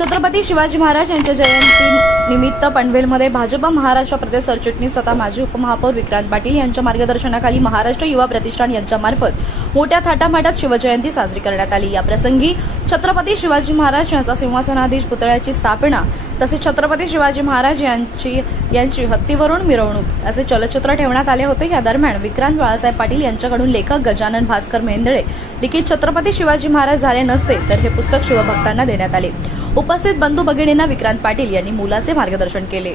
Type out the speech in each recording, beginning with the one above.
छत्रपती शिवाजी महाराज यांच्या जयंती निमित्त पनवेलमध्ये भाजप महाराष्ट्र प्रदेश सरचिटणीस तथा माजी उपमहापौर विक्रांत पाटील यांच्या मार्गदर्शनाखाली महाराष्ट्र युवा प्रतिष्ठान यांच्यामार्फत मोठ्या थाटामाटात शिवजयंती साजरी करण्यात आली. या प्रसंगी छत्रपती शिवाजी महाराज यांचा सिंहासनाधीश पुतळ्याची स्थापना तसेच छत्रपती शिवाजी महाराज यांची यांची हत्तीवरून मिरवणूक असे चलचित्र ठेवण्यात आले होते. या दरम्यान विक्रांत बाळासाहेब पाटील यांच्याकडून लेखक गजानन भास्कर मेंदळे लिखित छत्रपती शिवाजी महाराज झाले नसते तर हे पुस्तक शिवभक्तांना देण्यात आले. उपस्थित बंधू भगिनींना विक्रांत पाटील यांनी मुलाचे मार्गदर्शन केले.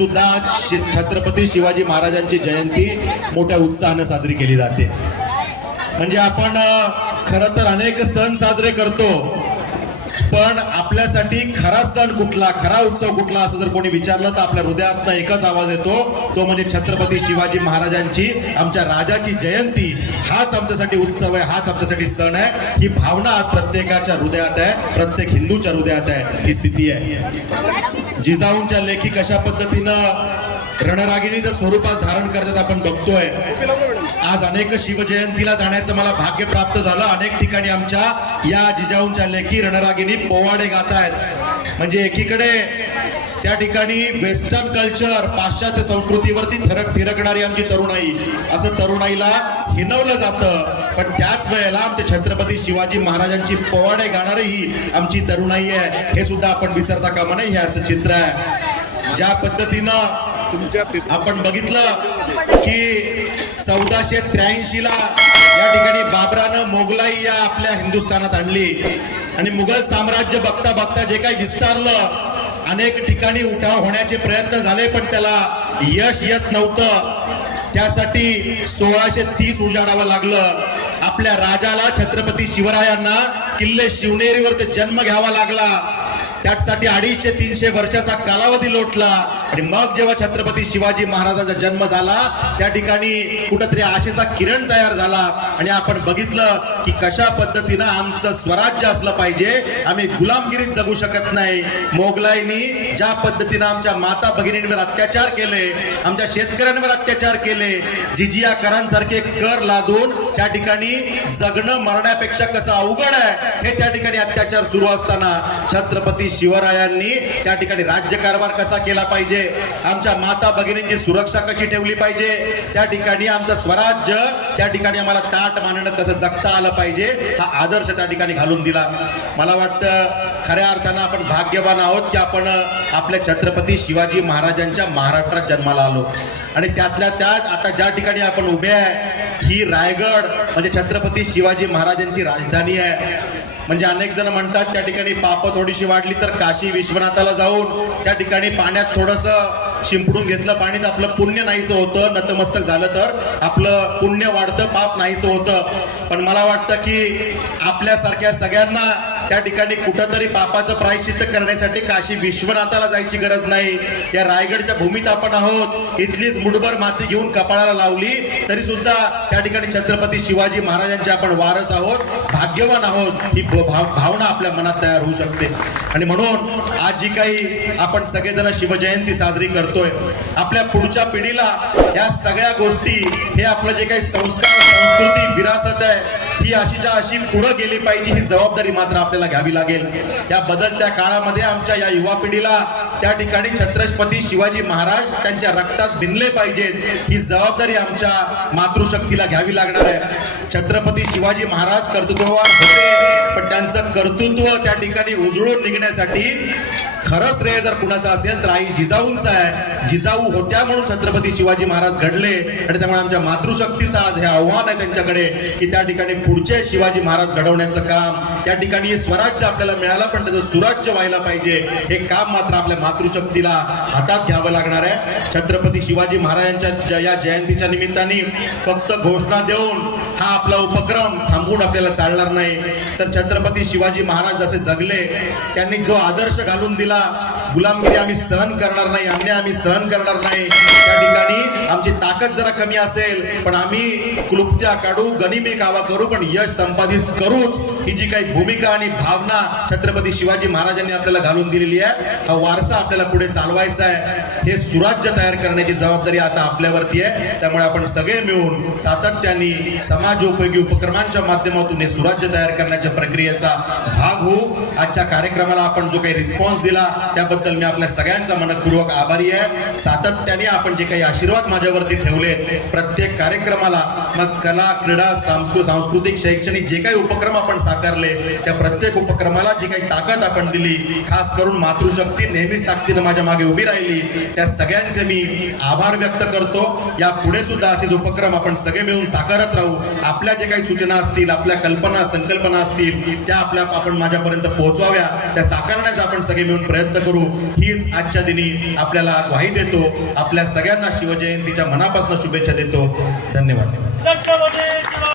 सुद्धा छत्रपती शिवाजी महाराजांची जयंती मोठ्या उत्साहानं साजरी केली जाते. म्हणजे आपण खर तर अनेक सण साजरे करतो पण आपल्यासाठी खरा सण कुठला खरा उत्सव कुठला असं जर कोणी विचारलं तर आपल्या हृदयात एकच आवाज येतो तो म्हणजे छत्रपती शिवाजी महाराजांची आमच्या राजाची जयंती. हाच आमच्यासाठी उत्सव आहे हाच आमच्यासाठी सण आहे. ही भावना आज प्रत्येकाच्या हृदयात आहे प्रत्येक हिंदूच्या हृदयात आहे ही स्थिती आहे. जिजाऊंच्या लेखी कशा पद्धतीनं रणरागिणीचं स्वरूपात धारण करतात आपण बघतोय. आज अनेक शिवजयंतीला जाण्याचं मला भाग्य प्राप्त झालं. अनेक ठिकाणी आमच्या या जिजाऊंच्या लेखी रणरागिणी पोवाडे गात आहेत म्हणजे एकीकडे त्या ठिकाणी वेस्टर्न कल्चर पाश्चात्य संस्कृतीवरती थरक थिरकणारी आमची तरुणाई. असं तरुणाईला हिनवलं जातं. पण त्याच वेळेला आमच्या छत्रपती शिवाजी महाराजांची पोवाडे गाणारी ही आमची तरुणाई आहे. हे सुद्धा आपण विसरता कामा नये. ह्याचं चित्र आहे. ज्या पद्धतीनं आपण बघितलं की चौदाशे त्र्याऐंशी ला या ठिकाणी बाबरानं मोगलाई या आपल्या हिंदुस्थानात आणली. आणि मुघल साम्राज्य बघता बघता जे काही विस्तारलं अनेक ठिकाणी उठाव होण्याचे प्रयत्न झाले पण त्याला यश येत नव्हतं. त्यासाठी सोळाशे तीस उजाडावं लागलं. आपल्या राजाला छत्रपती शिवरायांना किल्ले शिवनेरीवर जन्म घ्यावा लागला. त्यासाठी अडीचशे तीनशे वर्षाचा कालावधी लोटला. आणि मग जेव्हा छत्रपती शिवाजी महाराजांचा जन्म झाला त्या ठिकाणी कुठंतरी आशेचा किरण तयार झाला. आणि आपण बघितलं की कशा पद्धतीनं आमचं स्वराज्य असलं पाहिजे आम्ही गुलामगिरीत जगू शकत नाही. मोगलाईनी ज्या पद्धतीनं आमच्या माता भगिनींवर अत्याचार केले आमच्या शेतकऱ्यांवर अत्याचार केले जिजिया करांसारखे कर लादून त्या ठिकाणी जगणं मरण्यापेक्षा कसं अवघड आहे हे त्या ठिकाणी अत्याचार सुरू असताना छत्रपती शिवरायांनी त्या ठिकाणी राज्यकारभार कसा केला पाहिजे आमच्या माता भगिनींची सुरक्षा कशी ठेवली पाहिजे त्या ठिकाणी आमचं स्वराज्य त्या ठिकाणी आम्हाला ताट मानणं कसं जगता आलं पाहिजे हा आदर्श त्या ठिकाणी घालून दिला. मला वाटतं खऱ्या अर्थानं आपण भाग्यवान आहोत की आपण आपल्या छत्रपती शिवाजी महाराजांच्या महाराष्ट्रात जन्माला आलो. आणि त्यातल्या त्यात आता ज्या ठिकाणी आपण उभे आहे ही रायगड म्हणजे छत्रपती शिवाजी महाराजांची राजधानी आहे. म्हणजे अनेक जण म्हणतात त्या ठिकाणी पाप थोडीशी वाढली तर काशी विश्वनाथाला जाऊन त्या ठिकाणी पाण्यात थोडस शिंपडून घेतलं पाणी तर आपलं पुण्य नाहीचं होतं नतमस्तक झालं तर आपलं पुण्य वाढतं पाप नाहीचं होतं. पण मला वाटतं की आपल्यासारख्या सगळ्यांना त्या ठिकाणी कुठंतरी पापाचं प्रायश्चित्त करण्यासाठी काशी विश्वनाथाला जायची गरज नाही. या रायगडच्या भूमीत आपण आहोत. इथलीच मुठभर माती घेऊन कपाळाला लावली तरी सुद्धा त्या ठिकाणी छत्रपती शिवाजी महाराजांचे आपण वारस आहोत भाग्यवान आहोत. ही भावना आपल्या मनात तयार होऊ शकते. आणि म्हणून आज जी काही आपण सगळेजण शिवजयंती साजरी करतोय आपल्या पुढच्या पिढीला या सगळ्या गोष्टी हे आपलं जे काही संस्कार संस्कृती विरासत आहे ही अशीच्या अशी पुढे गेली पाहिजे ही जबाबदारी मात्र आपल्याला आपल्याला घ्यावी लागेल. या बदलत्या काळामध्ये आमच्या या युवा पिढीला त्या ठिकाणी छत्रपती शिवाजी महाराज त्यांच्या रक्तात भिनले पाहिजेत ही जबाबदारी आमच्या मातृशक्तीला घ्यावी लागणार आहे. छत्रपती शिवाजी महाराज कर्तृत्ववान होते पण त्यांचं कर्तृत्व त्या ठिकाणी उजळून निघण्यासाठी खरं श्रेय जर कुणाचं असेल तर आई जिजाऊंचं आहे. जिजाऊ होत्या म्हणून छत्रपती शिवाजी महाराज घडले. आणि त्यामुळे आमच्या मातृशक्तीचं आज हे आव्हान आहे त्यांच्याकडे की त्या ठिकाणी पुढचे शिवाजी महाराज घडवण्याचं काम त्या ठिकाणी स्वराज्य आपल्याला मिळालं पण त्याचं सुराज्य व्हायला पाहिजे. हे काम मात्र आपल्या मातृशक्तीला हातात घ्यावं लागणार आहे. छत्रपती शिवाजी महाराजांच्या ज- या जयंतीच्या निमित्ताने फक्त घोषणा देऊन हा आपला उपक्रम थांबवून आपल्याला चालणार नाही. तर छत्रपती शिवाजी महाराज जसे जगले त्यांनी जो आदर्श घालून दिला गुलामगिरी आम्ही सहन करणार नाही अन्याय आम्ही सहन करणार नाही. त्या ठिकाणी आमची ताकद जरा कमी असेल पण आम्ही क्लुप्त्या काढू गनिमी कावा करू पण यश संपादित करूच. ही जी काही भूमिका आणि भावना छत्रपती शिवाजी महाराजांनी आपल्याला घालून दिलेली आहे हा वारसा आपल्याला पुढे चालवायचा आहे. हे सुराज्य तयार करण्याची जबाबदारी आता आपल्यावरती आहे. त्यामुळे आपण सगळे मिळून सातत्याने समाजोपयोगी उपक्रमांच्या माध्यमातून हे सुराज्य तयार करण्याच्या प्रक्रियेचा भाग होऊ. आजच्या कार्यक्रमाला आपण जो काही रिस्पॉन्स दिला त्याबद्दल मी आपल्या सगळ्यांचा मनपूर्वक आभारी आहे. सातत्याने आपण जे काही आशीर्वाद माझ्यावरती ठेवले प्रत्येक कार्यक्रमाला मग कला क्रीडा सांस्कृतिक शैक्षणिक जे काही उपक्रम आपण साकारले त्या प्रत्येक उपक्रमाला जी काही ताकद आपण दिली खास करून मातृशक्ती नेहमीच ताकदीनं माझ्या मागे उभी राहिली त्या सगळ्यांचे मी आभार व्यक्त करतो. या पुढे सुद्धा असेच उपक्रम आपण सगळे मिळून साकारत राहू. आपल्या जे काही सूचना असतील आपल्या कल्पना संकल्पना असतील त्या आपल्या आपण माझ्यापर्यंत पोहोचवाव्या. त्या साकारण्याचा आपण सगळे मिळून प्रयत्न करू. हीच आजच्या दिनी आपल्याला ग्वाही देतो. आपल्या सगळ्यांना शिवजयंतीच्या मनापासून शुभेच्छा देतो. धन्यवाद.